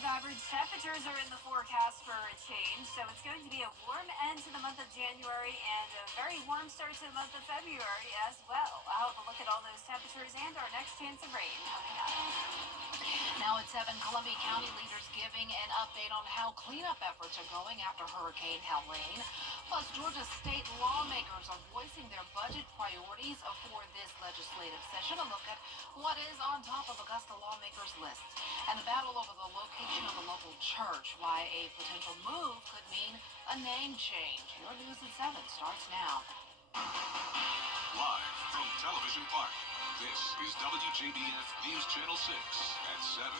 Above average temperatures are in the forecast for a change, so it's going to be a warm end to the month of January and a very warm start to the month of February as well. I'll have a look at all those temperatures and our next chance of rain coming up. Now at 7, Columbia County leaders giving an update on how cleanup efforts are going after Hurricane Helene. Plus, Georgia state lawmakers are voicing their budget priorities for this legislative session. A look at what is on top of Augusta lawmakers' lists. And the battle over the location of a local church, why a potential move could mean a name change. Your News at 7 starts now. Live from Television Park, this is WJBF News Channel 6 at 7.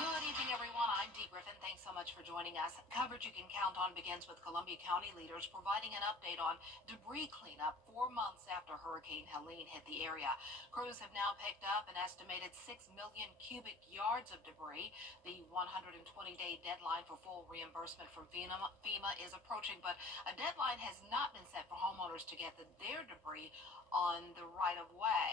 Good evening, everyone. I'm Dee Griffin. Thanks so much for joining us. Coverage you can count on begins with Columbia County leaders providing an update on debris cleanup 4 months after Hurricane Helene hit the area. Crews have now picked up an estimated 6 million cubic yards of debris. The 120-day deadline for full reimbursement from FEMA is approaching, but a deadline has not been set for homeowners to get their debris on the right-of-way.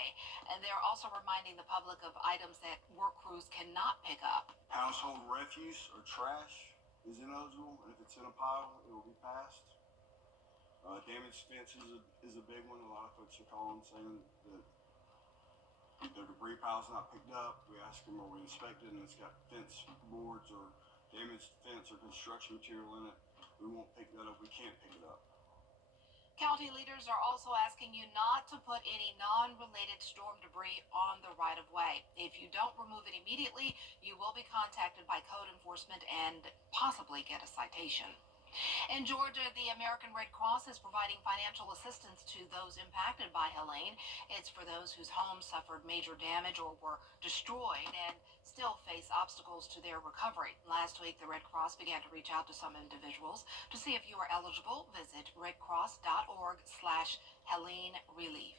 And they're also reminding the public of items that work crews cannot pick up. Household refuse or trash is ineligible, and if it's in a pile, it will be passed. Damaged fence is a big one. A lot of folks are calling saying that their debris pile's not picked up. We ask them, are we inspected, and it's got fence boards or damaged fence or construction material in it. We won't pick that up. We can't pick it up. County leaders are also asking you not to put any non-related storm debris on the right-of-way. If you don't remove it immediately, you will be contacted by code enforcement and possibly get a citation. In Georgia, the American Red Cross is providing financial assistance to those impacted by Helene. It's for those whose homes suffered major damage or were destroyed and still face obstacles to their recovery. Last week, the Red Cross began to reach out to some individuals to see if you are eligible. Visit redcross.org/Helene Relief.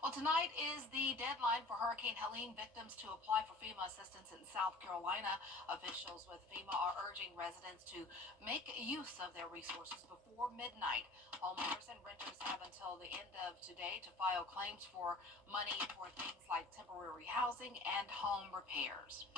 Well, tonight is the deadline for Hurricane Helene victims to apply for FEMA assistance in South Carolina. Officials with FEMA are urging residents to make use of their resources before midnight. Homeowners and renters have until the end of today to file claims for money for things like temporary housing and home repairs.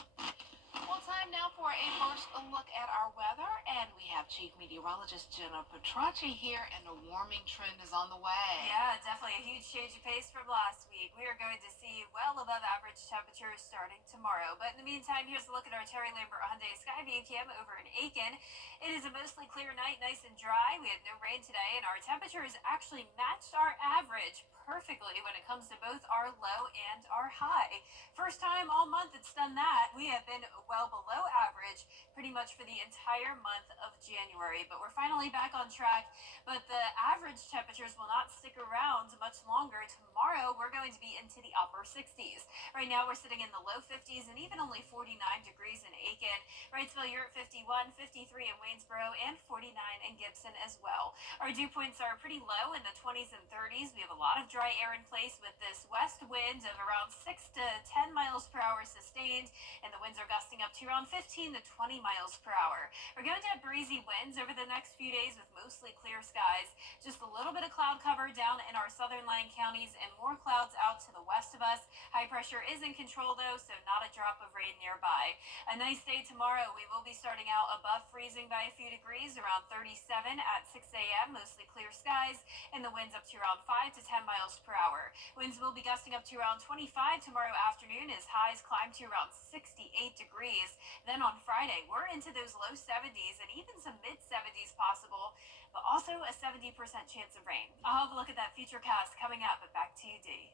Well, time now for a first look at our weather, and we have Chief Meteorologist Jenna Petracci here, and a warming trend is on the way. Yeah, definitely a huge change of pace from last week. We are going to see well above average temperatures starting tomorrow. But in the meantime, here's a look at our Terry Lambert Hyundai Sky View Cam over in Aiken. It is a mostly clear night, nice and dry. We had no rain today, and our temperatures actually matched our average perfectly when it comes to both our low and our high. First time all month it's done that. We have been well below average pretty much for the entire month of January, but we're finally back on track. But the average temperatures will not stick around much longer. Tomorrow we're going to be into the upper 60s. Right now we're sitting in the low 50s and even only 49 degrees in Aiken. Wrightsville, you're at 51, 53 in Waynesboro, and 49 in Gibson as well. Our dew points are pretty low in the 20s and 30s. We have a lot of dry air in place with this west wind of around 6 to 10 miles per hour sustained, and the winds are gusting up to around 15 to 20 miles per hour. We're going to have breezy winds over the next few days with mostly clear skies. Just a little bit of cloud cover down in our southern line counties and more clouds out to the west of us. High pressure is in control though, so not a drop of rain nearby. A nice day tomorrow. We will be starting out above freezing by a few degrees, around 37 at 6 a.m., mostly clear skies, and the winds up to around 5 to 10 miles per hour. Winds will be gusting up to around 25 tomorrow afternoon as highs climb to around 68 degrees. Then on Friday, we're into those low 70s and even some mid 70s possible, but also a 70% chance of rain. I'll have a look at that futurecast coming up, but back to you, Dee.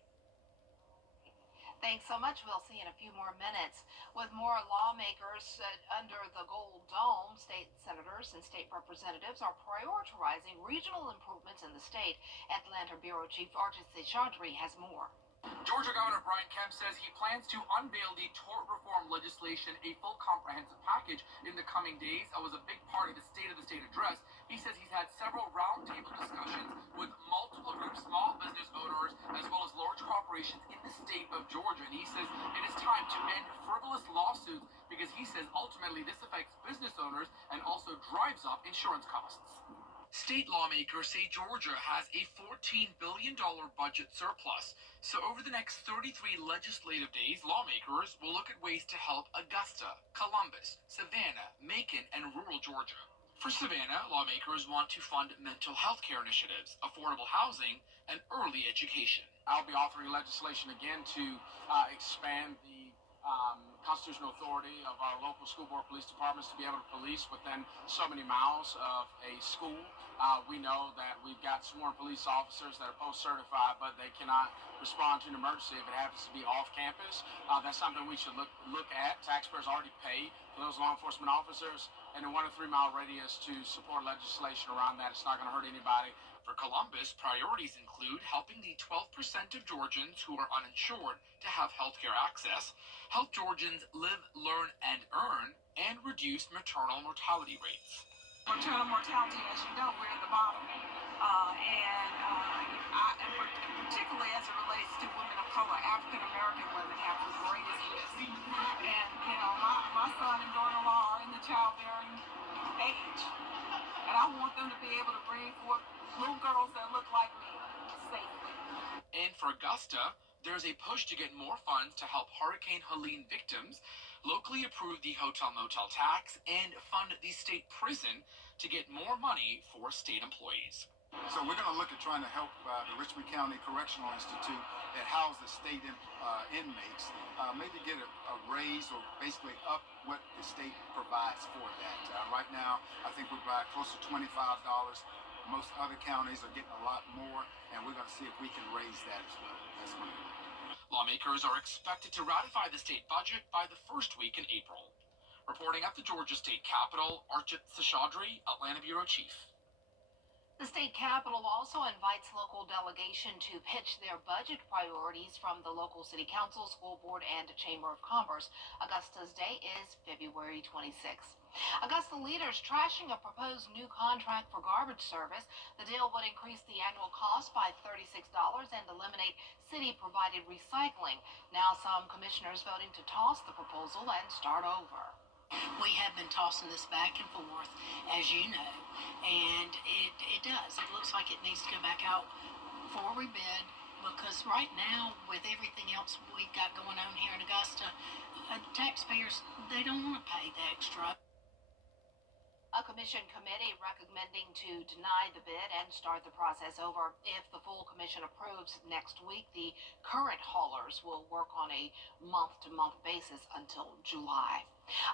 Thanks so much. We'll see in a few more minutes. With more lawmakers under the Gold Dome, state senators and state representatives are prioritizing regional improvements in the state. Atlanta Bureau Chief Artis Chaudhry has more. Georgia Governor Brian Kemp says he plans to unveil the tort reform legislation, a full comprehensive package, in the coming days. That was a big part of the State address. He says he's had several roundtable discussions with multiple groups, small business owners, as well as large corporations in the state of Georgia. And he says it is time to end frivolous lawsuits because he says ultimately this affects business owners and also drives up insurance costs. State lawmakers say Georgia has a $14 billion budget surplus. So over the next 33 legislative days, lawmakers will look at ways to help Augusta, Columbus, Savannah, Macon, and rural Georgia. For Savannah, lawmakers want to fund mental health care initiatives, affordable housing, and early education. I'll be authoring legislation again to expand the constitutional authority of our local school board police departments to be able to police within so many miles of a school. We know that we've got sworn police officers that are post-certified, but they cannot respond to an emergency if it happens to be off campus. That's something we should look at. Taxpayers already pay for those law enforcement officers, and in 1 to 3 mile radius to support legislation around that. It's not going to hurt anybody. For Columbus, priorities include helping the 12% of Georgians who are uninsured to have healthcare access, help Georgians live, learn, and earn, and reduce maternal mortality rates. Maternal mortality, as you know, we're at the bottom. Particularly as it relates to women of color, African American women have the greatest risk. And, my son and daughter-in-law are in the childbearing age. And I want them to be able to bring forth little girls that look like me safely. And for Augusta, there's a push to get more funds to help Hurricane Helene victims, locally approve the hotel motel tax, and fund the state prison to get more money for state employees. So we're going to look at trying to help the Richmond County Correctional Institute that houses the state inmates, maybe get a raise or basically up what the state provides for that. Right now, I think we provide close to $25. Most other counties are getting a lot more, and we're going to see if we can raise that as well. That's what we're doing. Lawmakers are expected to ratify the state budget by the first week in April. Reporting at the Georgia State Capitol, Archit Seshadri, Atlanta Bureau Chief. The state capitol also invites local delegation to pitch their budget priorities from the local city council, school board, and chamber of commerce. Augusta's day is February 26th. Augusta leaders trashing a proposed new contract for garbage service. The deal would increase the annual cost by $36 and eliminate city-provided recycling. Now some commissioners voting to toss the proposal and start over. We have been tossing this back and forth, as you know, and it does. It looks like it needs to go back out for rebid, because right now, with everything else we've got going on here in Augusta, taxpayers, they don't want to pay the extra. A commission committee recommending to deny the bid and start the process over. If the full commission approves next week, the current haulers will work on a month-to-month basis until July.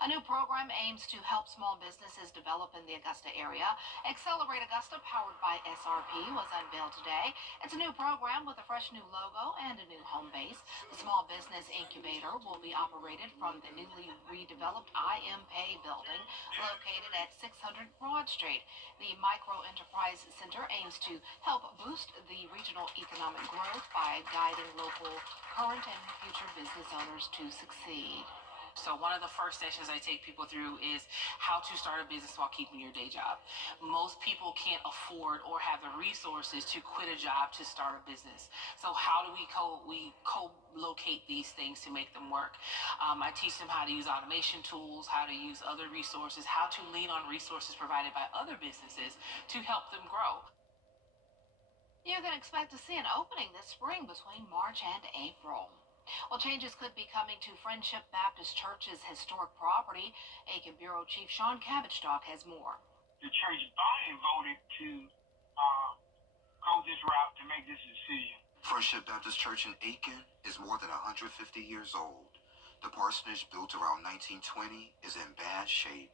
A new program aims to help small businesses develop in the Augusta area. Accelerate Augusta, powered by SRP, was unveiled today. It's a new program with a fresh new logo and a new home base. The Small Business Incubator will be operated from the newly redeveloped IMPay building located at 600 Broad Street. The Micro Enterprise Center aims to help boost the regional economic growth by guiding local current and future business owners to succeed. So one of the first sessions I take people through is how to start a business while keeping your day job. Most people can't afford or have the resources to quit a job to start a business. So how do we co-locate these things to make them work? I teach them how to use automation tools, how to use other resources, how to lean on resources provided by other businesses to help them grow. You can expect to see an opening this spring between March and April. Well, changes could be coming to Friendship Baptist Church's historic property. Aiken Bureau Chief Sean Cabbage-Stock has more. The church body voted to go this route to make this decision. Friendship Baptist Church in Aiken is more than 150 years old. The parsonage, built around 1920, is in bad shape,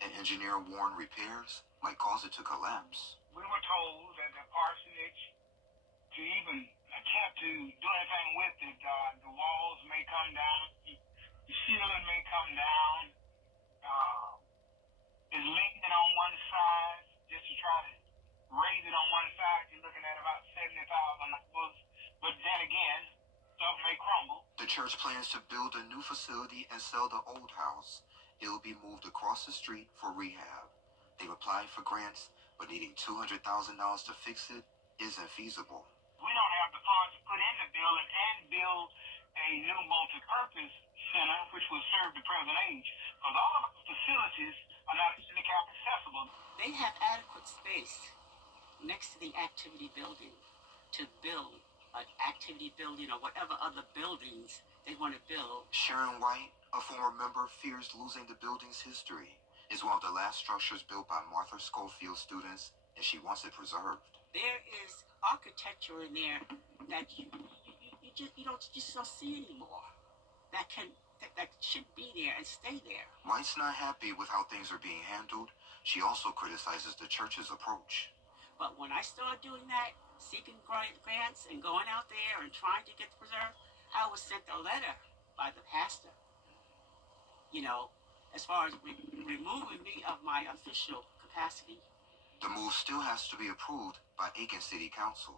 and engineer-worn repairs might cause it to collapse. We were told that the parsonage, to even attempt to do anything with it, the walls may come down, the ceiling may come down, it's leaning on one side. Just to try to raise it on one side, you're looking at about $70,000. But then again, stuff may crumble. The church plans to build a new facility and sell the old house. It will be moved across the street for rehab. They've applied for grants, but needing $200,000 to fix it isn't feasible. We don't have the funds to put in the building and build a new multi-purpose center which will serve the present age. Because all of our facilities are not handicap accessible. They have adequate space next to the activity building to build an activity building or whatever other buildings they want to build. Sharon White, a former member, fears losing the building's history. It's one of the last structures built by Martha Schofield students, and she wants it preserved. There is architecture in there that you just don't see anymore. That should be there and stay there. White's not happy with how things are being handled. She also criticizes the church's approach. But when I started doing that, seeking grants and going out there and trying to get preserved, I was sent a letter by the pastor, as far as removing me of my official capacity. The move still has to be approved by Aiken City Council.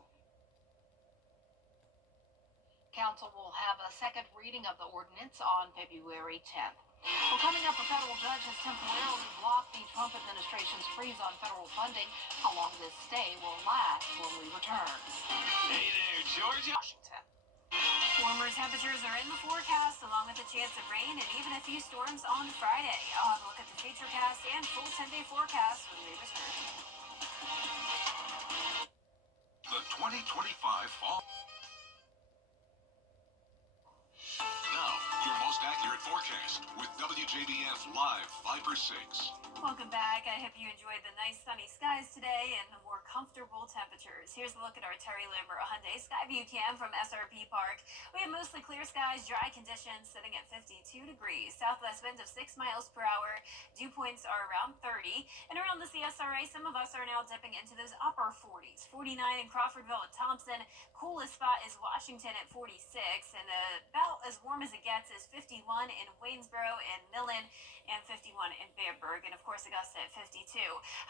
Council will have a second reading of the ordinance on February 10th. Well, coming up, a federal judge has temporarily blocked the Trump administration's freeze on federal funding. How long this stay will last when we return. Hey there, Georgia. Washington. Warmer temperatures are in the forecast, along with a chance of rain and even a few storms on Friday. I'll have a look at the futurecast and full 10-day forecast when we return. The 2025 fall. Now, your most accurate forecast with WJBF Live Viper 6. Welcome back. I hope you enjoyed the nice sunny skies today and the more comfortable temperatures. Here's a look at our Terry Lambert Hyundai Skyview Cam from SRP Park. We have mostly clear skies, dry conditions sitting at 52 degrees. Southwest winds of 6 miles per hour. Dew points are around 30. And around the CSRA, some of us are now dipping into those upper 40s. 49 in Crawfordville and Thompson. Coolest spot is Washington at 46. And about as warm as it gets is 51 in Waynesboro and Millen and 51 in Bamberg. And of course, Augusta at 52.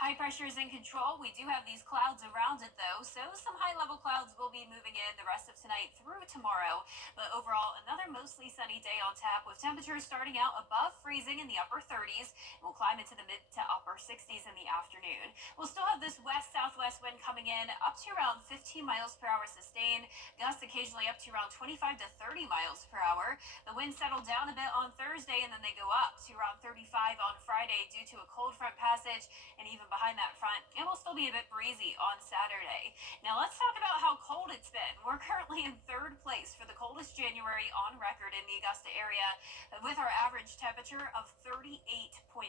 High pressure is in control. We do have these clouds around it though, so some high level clouds will be moving in the rest of tonight through tomorrow. But overall, another mostly sunny day on tap with temperatures starting out above freezing in the upper 30s. We'll climb into the mid to upper 60s in the afternoon. We'll still have this west-southwest wind coming in up to around 15 miles per hour sustained. Gusts occasionally up to around 25 to 30 miles per hour. The winds settle down a bit on Thursday and then they go up to around 35 on Friday due to a cold front passage, and even behind that front, it will still be a bit breezy on Saturday. Now let's talk about how cold it's been. We're currently in third place for the coldest January on record in the Augusta area with our average temperature of 38.5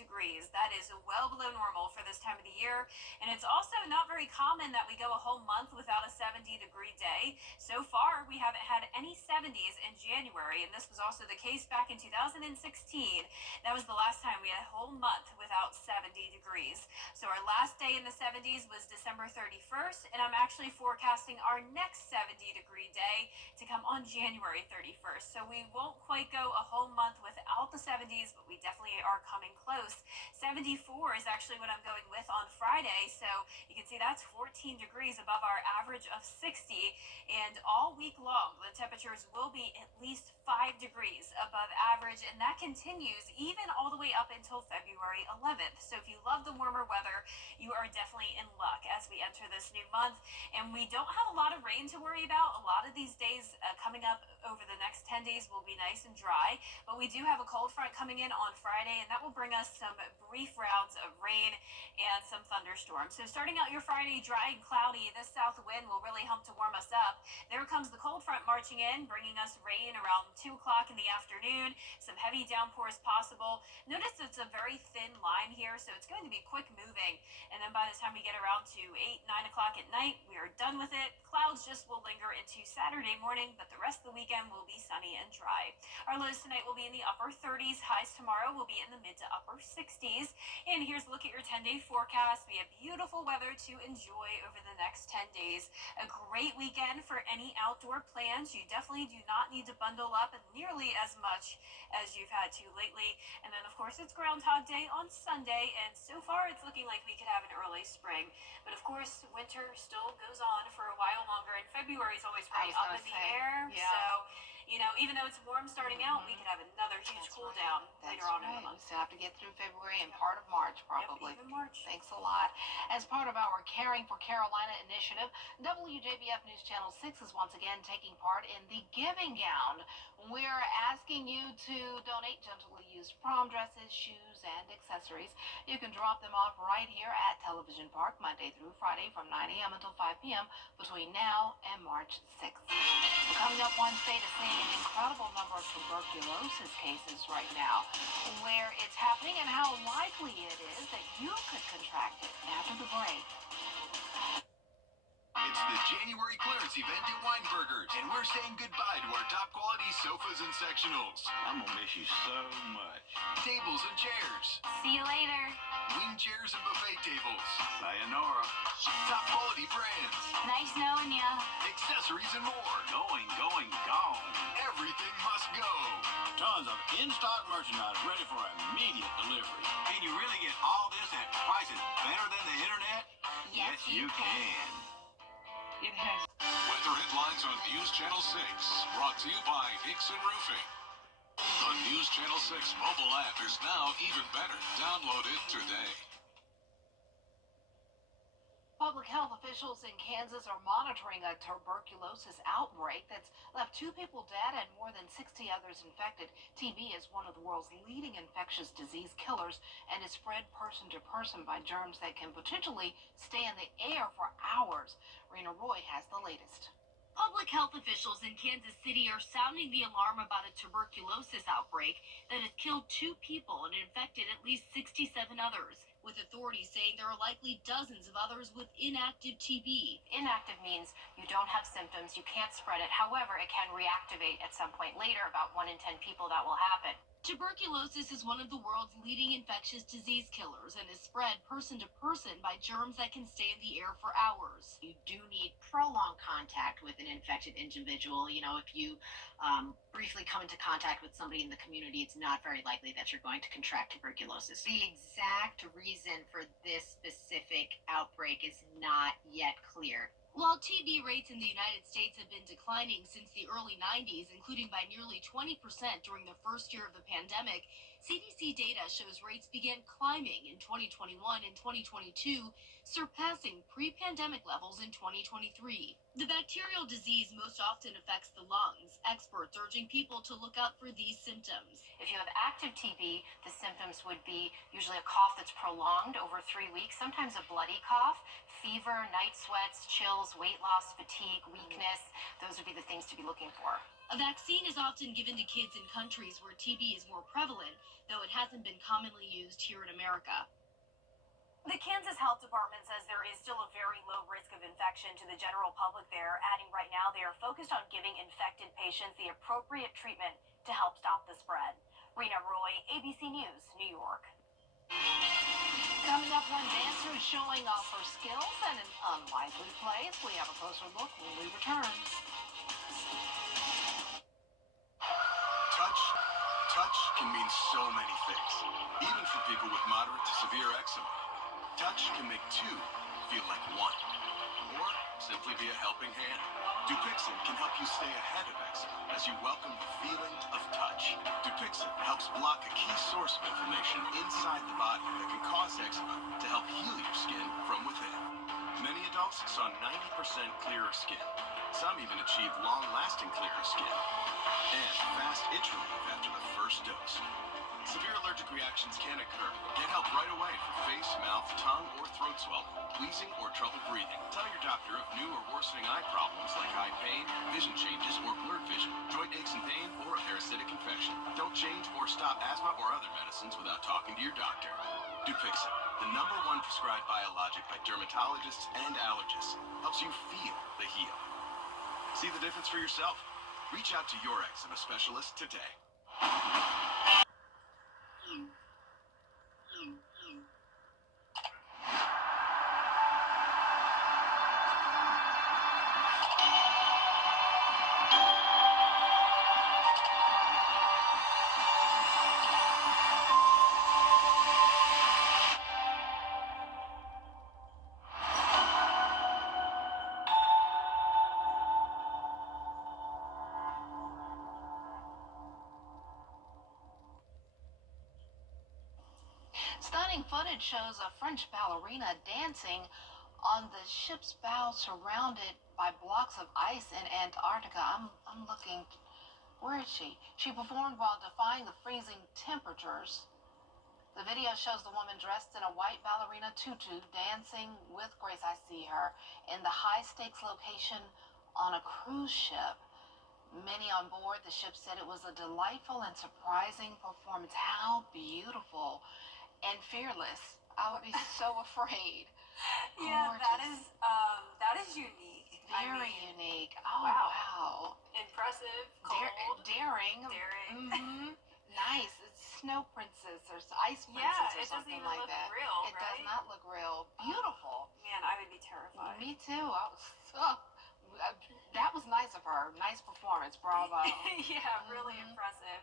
degrees. That is well below normal for this time of the year, and it's also not very common that we go a whole month without a 70-degree day. So far, we haven't had any 70s in January, and this was also the case back in 2016. That was the last time we had a whole month without 70 degrees. So our last day in the 70s was December 31st, and I'm actually forecasting our next 70-degree day to come on January 31st. So we won't quite go a whole month without the 70s, but we definitely are coming close. 74 is actually what I'm going with on Friday, so you can see that's 14 degrees above our average of 60, and all week long the temperatures will be at least 5 degrees above average, and that continues even all the way up until February 11th. So if you love the warmer weather, you are definitely in luck as we enter this new month. And we don't have a lot of rain to worry about. A lot of these days coming up over the next 10 days will be nice and dry, but we do have a cold front coming in on Friday, and that will bring us some brief rounds of rain and some thunderstorms. So starting out your Friday dry and cloudy, this south wind will really help to warm us up. There comes the cold front marching in, bringing us rain around 2 o'clock in the afternoon. Some heavy downpours possible. Notice it's a very thin line here, so it's going to be quick moving. And then by the time we get around to 8, 9 o'clock at night, we are done with it. Clouds just will linger into Saturday morning, but the rest of the weekend will be sunny and dry. Our lows tonight will be in the upper 30s. Highs tomorrow will be in the mid to upper 60s. And here's a look at your 10-day forecast. We have beautiful weather to enjoy over the next 10 days. A great weekend for any outdoor plans. You definitely do not need to bundle up nearly as much as you've had to lately. And then, of course, it's Groundhog Day on Sunday, and so far it's looking like we could have an early spring. But, of course, winter still goes on for a while longer, and February is always way up in the air. Yeah. So, Even though it's warm starting out, we could have another huge cool down later on in the month. We still have to get through February and part of March, probably. Yep, even March. Thanks a lot. As part of our Caring for Carolina initiative, WJBF News Channel 6 is once again taking part in the Giving Gown. We're asking you to donate gently used prom dresses, shoes, and accessories. You can drop them off right here at Television Park Monday through Friday from 9 a.m. until 5 p.m. between now and March 6th. Coming up, one state is seeing an incredible number of tuberculosis cases right now. Where it's happening and how likely it is that you could contract it after the break. It's the January clearance event at Weinberger's, and we're saying goodbye to our top quality sofas and sectionals. I'm gonna miss you so much. Tables and chairs. See you later. Wing chairs and buffet tables. Sayonara. Top quality brands. Nice knowing ya. Accessories and more. Gone. Everything must go. Tons of in-stock merchandise ready for immediate delivery. Can you really get all this at prices better than the internet? Yes, you can. It has. Weather headlines on News Channel 6. Brought to you by Hickson Roofing. The News Channel 6 mobile app is now even better. Download it today. Public health officials in Kansas are monitoring a tuberculosis outbreak that's left 2 people dead and more than 60 others infected. TB is one of the world's leading infectious disease killers and is spread person to person by germs that can potentially stay in the air for hours. Rena Roy has the latest. Public health officials in Kansas City are sounding the alarm about a tuberculosis outbreak that has killed 2 people and infected at least 67 others, with authorities saying there are likely dozens of others with inactive TB. Inactive means you don't have symptoms, you can't spread it. However, it can reactivate at some point later. About 1 in 10 people that will happen. Tuberculosis is one of the world's leading infectious disease killers and is spread person to person by germs that can stay in the air for hours. You do need prolonged contact with an infected individual. If you briefly come into contact with somebody in the community, it's not very likely that you're going to contract tuberculosis. The exact reason for this specific outbreak is not yet clear. While TB rates in the United States have been declining since the early 90s, including by nearly 20% during the first year of the pandemic, CDC data shows rates began climbing in 2021 and 2022, surpassing pre-pandemic levels in 2023. The bacterial disease most often affects the lungs, experts urging people to look out for these symptoms. If you have active TB, the symptoms would be usually a cough that's prolonged over 3 weeks, sometimes a bloody cough, fever, night sweats, chills, weight loss, fatigue, weakness. Those would be the things to be looking for. A vaccine is often given to kids in countries where TB is more prevalent, though it hasn't been commonly used here in America. The Kansas Health Department says there is still a very low risk of infection to the general public there, adding right now they are focused on giving infected patients the appropriate treatment to help stop the spread. Rena Roy, ABC News, New York. Coming up, one dancer is showing off her skills in an unlikely place. We have a closer look when we return. Touch can mean so many things, even for people with moderate to severe eczema. Touch can make 2 feel like 1, or simply be a helping hand. Dupixent can help you stay ahead of eczema as you welcome the feeling of touch. Dupixent helps block a key source of inflammation inside the body that can cause eczema to help heal your skin from within. Many adults saw 90% clearer skin. Some even achieved long-lasting clearer skin and fast itch relief after the first dose. Severe allergic reactions can occur. Get help right away for face, mouth, tongue, or throat swelling, wheezing, or trouble breathing. Tell your doctor of new or worsening eye problems like eye pain, vision changes, or blurred vision, joint aches and pain, or a parasitic infection. Don't change or stop asthma or other medicines without talking to your doctor. Dupixent, the #1 prescribed biologic by dermatologists and allergists, helps you feel the heal. See the difference for yourself. Reach out to your eczema specialist today. footage shows a French ballerina dancing on the ship's bow surrounded by blocks of ice in Antarctica. I'm looking. Where is she? She performed while defying the freezing temperatures. The video shows the woman dressed in a white ballerina tutu dancing with grace. I see her in the high-stakes location on a cruise ship. Many on board the ship said it was a delightful and surprising performance. How beautiful and fearless. I would be so afraid. Yeah, Gorgeous. that is unique. Very unique. Oh, wow. wow. Impressive, cold, Daring. daring. Mm-hmm. Nice. It's Snow Princess or Ice Princess Yeah, or it doesn't something even like look that. real, It right? does not look real. Beautiful. Man, I would be terrified. Me too. That was nice of her. Nice performance. Bravo. Yeah, really impressive.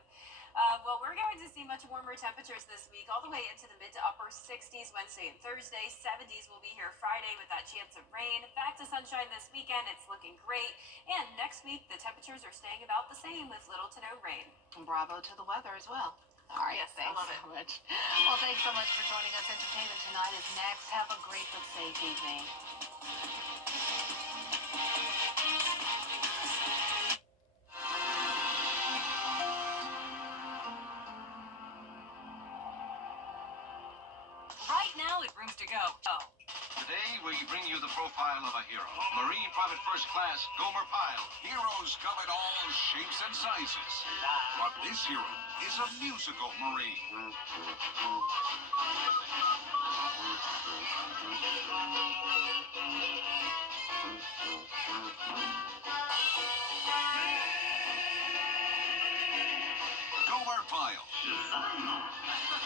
Well, we're going to see much warmer temperatures this week, all the way into the mid to upper 60s Wednesday and Thursday. 70s will be here Friday with that chance of rain. Back to sunshine this weekend. It's looking great. And next week, the temperatures are staying about the same with little to no rain. And bravo to the weather as well. All right, yes, thanks I love so much. Well, thanks so much for joining us. Entertainment Tonight is next. Have a great but safe evening. Right now at Rooms to Go. Today, we bring you the profile of a hero. Marine Private First Class Gomer Pyle. Heroes come in all shapes and sizes. But this hero is a musical Marine. Gomer Pyle.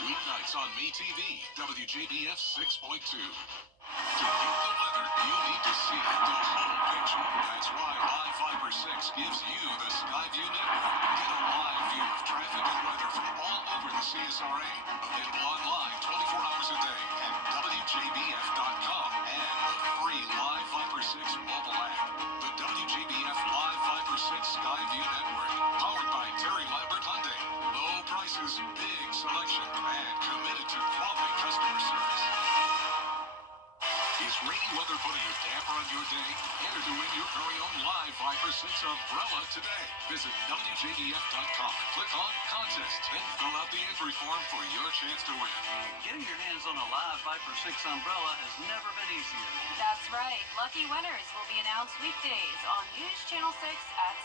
Weeknights on MeTV, WJBF 6.2. To get the weather, you need to see the whole picture. That's why Live Fiber 6 gives you the Skyview network. Get a live view of traffic and weather from all over the CSRA. Available online 24 hours a day at WJBF.com and the free Live Fiber 6 mobile app. The WJBF Live Fiber 6 Skyview network. Powered by Terry Lambert Hyundai. Low prices, big selection, and committed to quality customer service. Is rainy weather putting a damper on your day? Enter to win your very own Live Fiber 6 umbrella today. Visit WJBF.com and click on Contest. Then fill out the entry form for your chance to win. Getting your hands on a Live Viper 6 umbrella has never been easier. That's right. Lucky winners will be announced weekdays on News Channel 6 at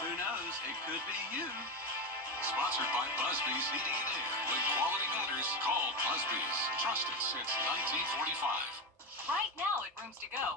6. Who knows? It could be you. Sponsored by Busby's Heating and Air. When quality matters, call Busby's. Trusted since 1945. Right now at Rooms to Go.